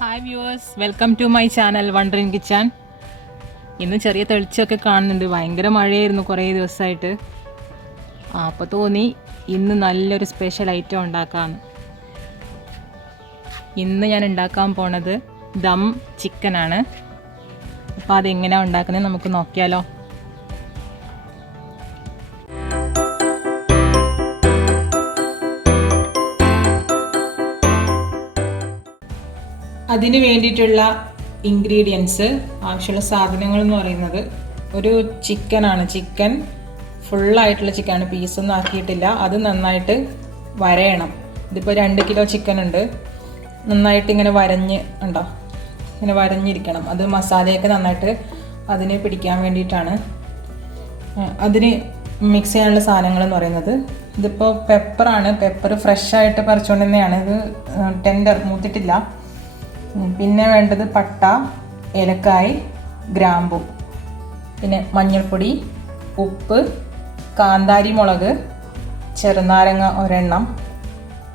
Hi viewers, welcome to my channel wonder in kitchen. ഇന്ന് ചെറിയ തെളിച്ചമൊക്കെ കാണുന്നുണ്ട്. ഭയങ്കര മഴയായിരുന്നു കുറേ ദിവസമായിട്ട്. അപ്പോൾ തോന്നി ഇന്ന് നല്ലൊരു സ്പെഷ്യൽ ഐറ്റം ഉണ്ടാക്കാമെന്ന്. ഇന്ന് ഞാൻ ഉണ്ടാക്കാൻ പോണത് ദം ചിക്കനാണ്. അപ്പോൾ അതെങ്ങനെയാണ് ഉണ്ടാക്കുന്നത് നമുക്ക് നോക്കിയാലോ. അതിന് വേണ്ടിയിട്ടുള്ള ഇൻഗ്രീഡിയൻസ്, ആവശ്യമുള്ള സാധനങ്ങൾ എന്ന് പറയുന്നത് ഒരു ചിക്കനാണ്. ചിക്കൻ ഫുള്ളായിട്ടുള്ള ചിക്കനാണ്, പീസൊന്നും ആക്കിയിട്ടില്ല. അത് നന്നായിട്ട് വരയണം. ഇതിപ്പോൾ 2 കിലോ ചിക്കൻ ഉണ്ട്. നന്നായിട്ട് ഇങ്ങനെ വരഞ്ഞ് ഉണ്ടോ, ഇങ്ങനെ വരഞ്ഞിരിക്കണം. അത് മസാലയൊക്കെ നന്നായിട്ട് അതിന് പിടിക്കാൻ വേണ്ടിയിട്ടാണ്. അതിന് മിക്സ് ചെയ്യാനുള്ള സാധനങ്ങൾ എന്ന് പറയുന്നത്, ഇതിപ്പോൾ പെപ്പറാണ്. പെപ്പർ ഫ്രഷായിട്ട് പറിച്ചുകൊണ്ട് തന്നെയാണ്. ഇത് ടെൻഡർ മൂത്തിട്ടില്ല. പിന്നെ വേണ്ടത് പട്ട, ഏലക്കായ്, ഗ്രാമ്പു, പിന്നെ മഞ്ഞൾപ്പൊടി, ഉപ്പ്, കാന്താരി മുളക്, ചെറുനാരങ്ങ ഒരെണ്ണം,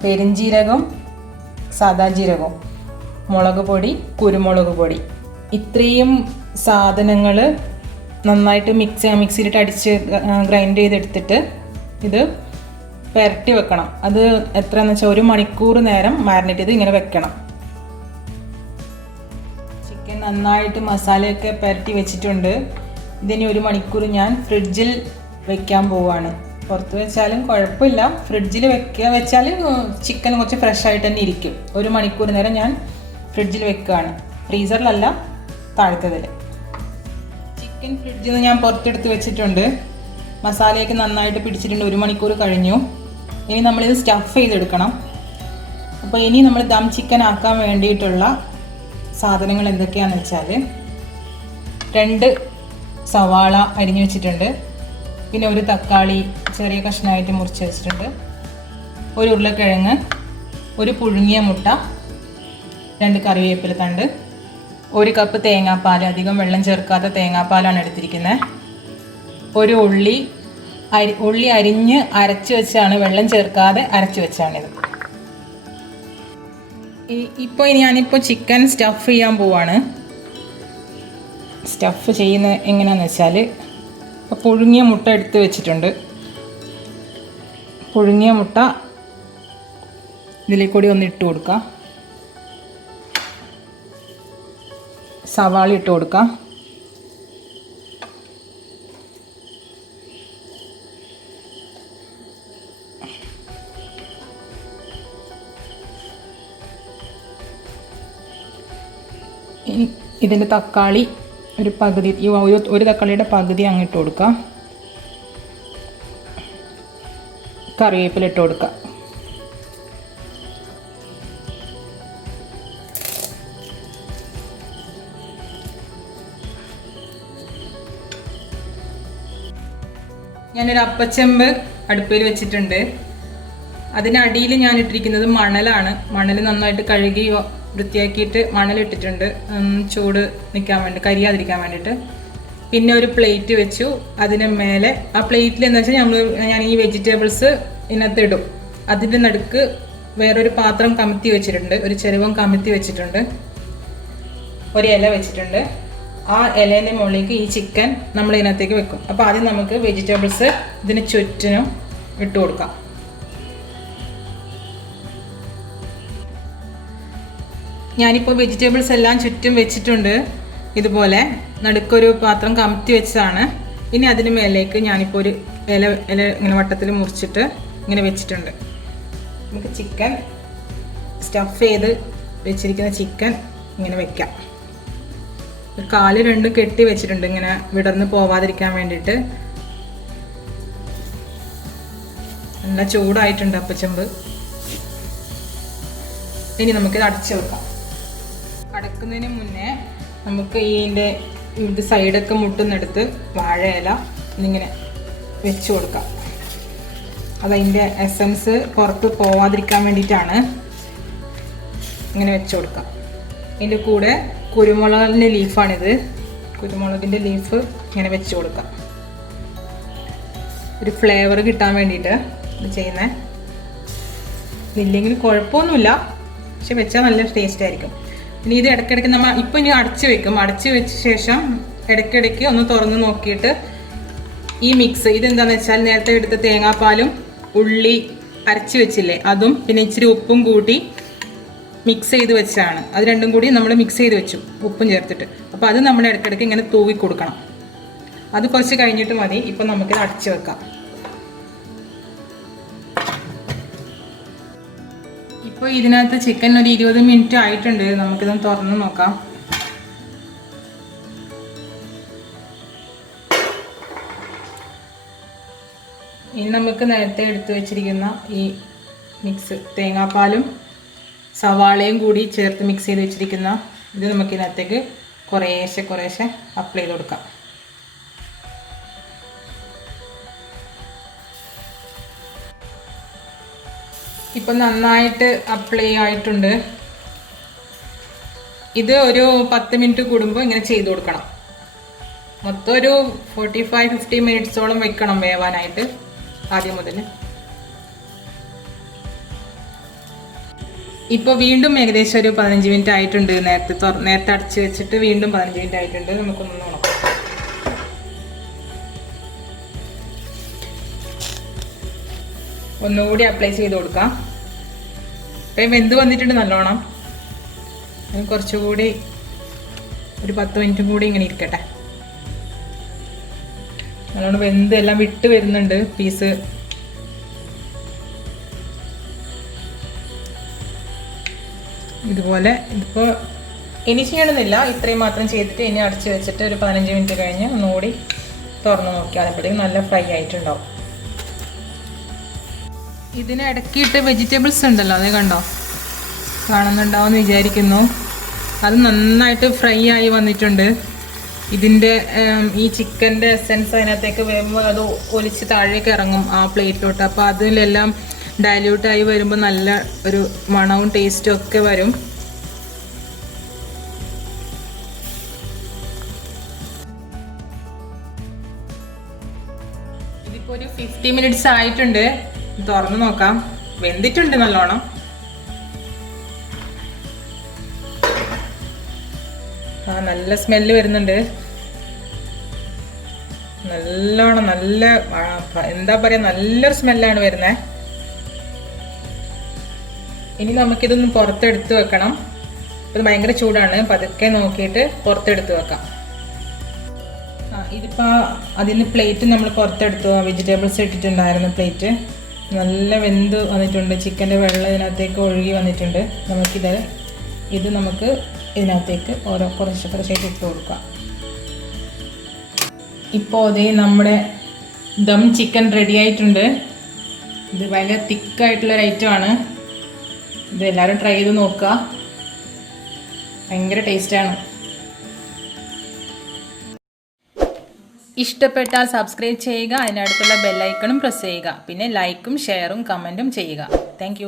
പെരിഞ്ജീരകം, സാദാ ജീരകം, മുളക് പൊടി, കുരുമുളക് പൊടി. ഇത്രയും സാധനങ്ങൾ നന്നായിട്ട് മിക്സിയിലിട്ട് അടിച്ച് ഗ്രൈൻഡ് ചെയ്തെടുത്തിട്ട് ഇത് പുരട്ടി വെക്കണം. അത് എത്രയാണെന്ന് വെച്ചാൽ 1 മണിക്കൂർ നേരം മാരിനേറ്റ് ചെയ്ത് ഇങ്ങനെ വെക്കണം. ചിക്കൻ നന്നായിട്ട് മസാലയൊക്കെ പുരട്ടി വെച്ചിട്ടുണ്ട്. ഇതിന് 1 മണിക്കൂർ ഞാൻ ഫ്രിഡ്ജിൽ വെക്കാൻ പോവുകയാണ്. പുറത്ത് വെച്ചാലും കുഴപ്പമില്ല, ഫ്രിഡ്ജിൽ വെച്ചാൽ ചിക്കൻ കുറച്ച് ഫ്രഷ് ആയിട്ട് തന്നെ ഇരിക്കും. 1 മണിക്കൂർ നേരം ഞാൻ ഫ്രിഡ്ജിൽ വെക്കുകയാണ്. ഫ്രീസറിലല്ല, താഴത്തതിൽ. ചിക്കൻ ഫ്രിഡ്ജിൽ നിന്ന് ഞാൻ പുറത്തെടുത്ത് വെച്ചിട്ടുണ്ട്. മസാലയൊക്കെ നന്നായിട്ട് പിടിച്ചിട്ടുണ്ട്. 1 മണിക്കൂർ കഴിഞ്ഞു. ഇനി നമ്മളിത് സ്റ്റഫ് ചെയ്തെടുക്കണം. അപ്പോൾ ഇനി നമ്മൾ ദം ചിക്കൻ ആക്കാൻ വേണ്ടിയിട്ടുള്ള സാധനങ്ങൾ എന്തൊക്കെയാണെന്ന് വെച്ചാൽ, 2 സവാള അരിഞ്ഞു വെച്ചിട്ടുണ്ട്. പിന്നെ 1 തക്കാളി ചെറിയ കഷ്ണമായിട്ട് മുറിച്ച് വെച്ചിട്ടുണ്ട്. 1 ഉരുളക്കിഴങ്ങ്, 1 പുഴുങ്ങിയ മുട്ട, 2 കറിവേപ്പില തണ്ട്, 1 കപ്പ് തേങ്ങാപ്പാൽ, അധികം വെള്ളം ചേർക്കാത്ത തേങ്ങാപ്പാലാണ് എടുത്തിരിക്കുന്നത്. 1 ഉള്ളി അരിഞ്ഞ് അരച്ച് വെച്ചാണ്, വെള്ളം ചേർക്കാതെ അരച്ച് വെച്ചാണിത്. ഞാനിപ്പോൾ ചിക്കൻ സ്റ്റഫ് ചെയ്യാൻ പോവാണ്. സ്റ്റഫ് ചെയ്യുന്നത് എങ്ങനെയാണെന്ന് വെച്ചാൽ, ഇപ്പോൾ പുഴുങ്ങിയ മുട്ട എടുത്ത് വെച്ചിട്ടുണ്ട്. പുഴുങ്ങിയ മുട്ട ഇതിലേക്ക് കൂടി ഒന്ന് ഇട്ട് കൊടുക്കുക. സവാള ഇട്ട് കൊടുക്കുക. ഇതിൻ്റെ തക്കാളി ഒരു പകുതി, ഒരു തക്കാളിയുടെ പകുതി അങ്ങിട്ട് കൊടുക്കുക. കറിവേപ്പില ഇട്ട് കൊടുക്കുക. ഞാനൊരു അപ്പച്ചെമ്പ് അടുപ്പിൽ വെച്ചിട്ടുണ്ട്. അതിനടിയിൽ ഞാൻ ഇട്ടിരിക്കുന്നത് മണലാണ്. മണൽ നന്നായിട്ട് കഴുകി വൃത്തിയാക്കിയിട്ട് മണലിട്ടിട്ടുണ്ട്, ചൂട് നിൽക്കാൻ വേണ്ടി, കരിയാതിരിക്കാൻ വേണ്ടിയിട്ട്. പിന്നെ ഒരു പ്ലേറ്റ് വെച്ചു. അതിന് മേലെ ആ പ്ലേറ്റിൽ എന്താ വെച്ചാൽ ഞാൻ ഈ വെജിറ്റബിൾസ് ഇതിനകത്ത് ഇടും. അതിൻ്റെ നടുക്ക് വേറൊരു പാത്രം കമത്തി വെച്ചിട്ടുണ്ട്, ഒരു ചെരുവം കമത്തി വെച്ചിട്ടുണ്ട്, ഒരു ഇല വെച്ചിട്ടുണ്ട്. ആ ഇലേൻ്റെ മുകളിലേക്ക് ഈ ചിക്കൻ നമ്മൾ ഇതിനകത്തേക്ക് വെക്കും. അപ്പോൾ ആദ്യം നമുക്ക് വെജിറ്റബിൾസ് ഇതിന് ചുറ്റിനും ഇട്ട് കൊടുക്കാം. ഞാനിപ്പോൾ വെജിറ്റബിൾസ് എല്ലാം ചുറ്റും വെച്ചിട്ടുണ്ട്. ഇതുപോലെ നടുക്കൊരു പാത്രം കമത്തി വെച്ചതാണ്. ഇനി അതിന് മേലേക്ക് ഞാനിപ്പോൾ ഒരു ഇല ഇങ്ങനെ വട്ടത്തിൽ മുറിച്ചിട്ട് ഇങ്ങനെ വെച്ചിട്ടുണ്ട്. നമുക്ക് ചിക്കൻ സ്റ്റഫ് ചെയ്ത് വെച്ചിരിക്കുന്ന ചിക്കൻ ഇങ്ങനെ വെക്കാം. കാല് 2 കെട്ടി വെച്ചിട്ടുണ്ട്, ഇങ്ങനെ വിടർന്ന് പോവാതിരിക്കാൻ വേണ്ടിയിട്ട്. നല്ല ചൂടായിട്ടുണ്ട് അപ്പച്ചെമ്പ്. ഇനി നമുക്കിത് അടച്ചു വെക്കാം. അടക്കുന്നതിന് മുന്നേ നമുക്ക് ഇത് സൈഡൊക്കെ മുട്ടുന്നെടുത്ത് വാഴയില ഇങ്ങനെ വെച്ച് കൊടുക്കാം. അതതിൻ്റെ എസൻസ് പുറത്ത് പോവാതിരിക്കാൻ വേണ്ടിയിട്ടാണ് ഇങ്ങനെ വെച്ച് കൊടുക്കാം. ഇതിൻ്റെ കൂടെ കുരുമുളകിൻ്റെ ലീഫാണിത്. കുരുമുളകിൻ്റെ ലീഫ് ഇങ്ങനെ വെച്ച് കൊടുക്കാം. ഒരു ഫ്ലേവർ കിട്ടാൻ വേണ്ടിയിട്ട് ഇത് ചെയ്യുന്നത്. ഇല്ലെങ്കിൽ കുഴപ്പമൊന്നുമില്ല, പക്ഷെ വെച്ചാൽ നല്ല ടേസ്റ്റ് ആയിരിക്കും. ഇനി ഇത് ഇടയ്ക്കിടയ്ക്ക് നമ്മൾ ഇപ്പം ഇനി അടച്ച് വെക്കും. അടച്ച് വെച്ച ശേഷം ഇടയ്ക്കിടയ്ക്ക് ഒന്ന് തുറന്ന് നോക്കിയിട്ട് ഈ മിക്സ് ഇതെന്താണെന്ന് വെച്ചാൽ നേരത്തെ എടുത്ത തേങ്ങാപ്പാലും ഉള്ളി അരച്ച് വെച്ചില്ലേ അതും പിന്നെ ഇച്ചിരി ഉപ്പും കൂട്ടി മിക്സ് ചെയ്ത് വെച്ചാണ്. അത് രണ്ടും കൂടി നമ്മൾ മിക്സ് ചെയ്ത് വെച്ചു ഉപ്പും ചേർത്തിട്ട്. അപ്പോൾ അത് നമ്മൾ ഇടയ്ക്കിടയ്ക്ക് ഇങ്ങനെ തൂവി കൊടുക്കണം. അത് കുറച്ച് കഴിഞ്ഞിട്ട് മതി. ഇപ്പം നമുക്കിത് അടച്ച് വെക്കാം. ഇപ്പോൾ ഇതിനകത്ത് ചിക്കൻ ഒരു 20 മിനിറ്റ് ആയിട്ടുണ്ട്. നമുക്കിതൊന്ന് തുറന്ന് നോക്കാം. ഇനി നമുക്ക് നേരത്തെ എടുത്തു വെച്ചിരിക്കുന്ന ഈ മിക്സ് തേങ്ങാപ്പാലും സവാളയും കൂടി ചേർത്ത് മിക്സ് ചെയ്ത് വെച്ചിരിക്കുന്ന ഇത് നമുക്കിതിനകത്തേക്ക് കുറേശ്ശെ അപ്ലൈ ചെയ്ത് കൊടുക്കാം. ഇപ്പം നന്നായിട്ട് അപ്ലൈ ആയിട്ടുണ്ട്. ഇത് ഒരു 10 മിനിറ്റ് കൂടുമ്പോൾ ഇങ്ങനെ ചെയ്ത് കൊടുക്കണം. മൊത്തം ഒരു 45-50 മിനിറ്റ്സോളം വെക്കണം വേവാനായിട്ട് ആദ്യം മുതൽ. ഇപ്പോൾ വീണ്ടും ഏകദേശം ഒരു 15 മിനിറ്റ് ആയിട്ടുണ്ട്. നേരത്തെ അടച്ച് വെച്ചിട്ട് വീണ്ടും 15 മിനിറ്റ് ആയിട്ടുണ്ട്. നമുക്കൊന്ന് നോക്കാം. ഒന്നുകൂടി അപ്ലൈ ചെയ്ത് കൊടുക്കാം. ഇപ്പം വെന്ത് വന്നിട്ടുണ്ട് നല്ലോണം. കുറച്ചുകൂടി ഒരു 10 മിനിറ്റും കൂടി ഇങ്ങനെ ഇരിക്കട്ടെ. നല്ലോണം വെന്ത് എല്ലാം വിട്ട് വരുന്നുണ്ട് പീസ്. ഇതുപോലെ ഇതിപ്പോൾ ഇനി ചെയ്യണമെന്നില്ല, ഇത്രയും മാത്രം ചെയ്തിട്ട് ഇനി അടച്ച് വെച്ചിട്ട് ഒരു 15 മിനിറ്റ് കഴിഞ്ഞ് ഒന്നുകൂടി തുറന്ന് നോക്കിയാൽ അപ്പോഴത്തേക്കും നല്ല ഫ്രൈ ആയിട്ടുണ്ടാവും. ഇതിന് ഇടയ്ക്കിട്ട് വെജിറ്റബിൾസ് ഉണ്ടല്ലോ, അതേ കണ്ടോ, കാണുന്നുണ്ടാവുമെന്ന് വിചാരിക്കുന്നു. അത് നന്നായിട്ട് ഫ്രൈ ആയി വന്നിട്ടുണ്ട്. ഇതിൻ്റെ ഈ ചിക്കൻ്റെ എസെൻസ് അതിനകത്തേക്ക് വരുമ്പോൾ അത് ഒലിച്ച് താഴേക്ക് ഇറങ്ങും ആ പ്ലേറ്റിലോട്ട്. അപ്പോൾ അതിലെല്ലാം ഡയല്യൂട്ടായി വരുമ്പോൾ നല്ല ഒരു മണവും ടേസ്റ്റും ഒക്കെ വരും. ഇതിപ്പോൾ ഒരു 50 മിനിറ്റ്സ് ആയിട്ടുണ്ട്. തുറന്ന് നോക്കാം. വെന്തിട്ടുണ്ട് നല്ലോണം. നല്ല സ്മെല്ല് വരുന്നുണ്ട്. നല്ലോണം നല്ല എന്താ പറയുക, നല്ലൊരു സ്മെല്ലാണ് വരുന്നത്. ഇനി നമുക്കിതൊന്ന് പുറത്തെടുത്ത് വെക്കണം. ഇത് ഭയങ്കര ചൂടാണ്. പതുക്കെ നോക്കിയിട്ട് പുറത്തെടുത്ത് വെക്കാം. ഇതിപ്പോൾ അതിന് പ്ലേറ്റ് നമ്മൾ പുറത്തെടുത്തു. വെജിറ്റബിൾസ് ഇട്ടിട്ടുണ്ടായിരുന്നു പ്ലേറ്റ്. നല്ല വെന്ത് വന്നിട്ടുണ്ട്. ചിക്കൻ്റെ വെള്ളം ഇതിനകത്തേക്ക് ഒഴുകി വന്നിട്ടുണ്ട്. ഇത് നമുക്ക് ഇതിനകത്തേക്ക് കുറച്ചായിട്ട് ഇട്ട് കൊടുക്കാം. ഇപ്പോൾ അതേ നമ്മുടെ ദം ചിക്കൻ റെഡി ആയിട്ടുണ്ട്. ഇത് ഭയങ്കര തിക്കായിട്ടുള്ളൊരു ഐറ്റമാണ്. ഇത് എല്ലാവരും ട്രൈ ചെയ്ത് നോക്കുക. ഭയങ്കര ടേസ്റ്റാണ്. ഇഷ്ടപ്പെട്ടാൽ സബ്സ്ക്രൈബ് ചെയ്യുക. അതിനടുത്തുള്ള ബെല്ലൈക്കണും പ്രസ് ചെയ്യുക. പിന്നെ ലൈക്കും ഷെയറും കമൻറ്റും ചെയ്യുക. താങ്ക്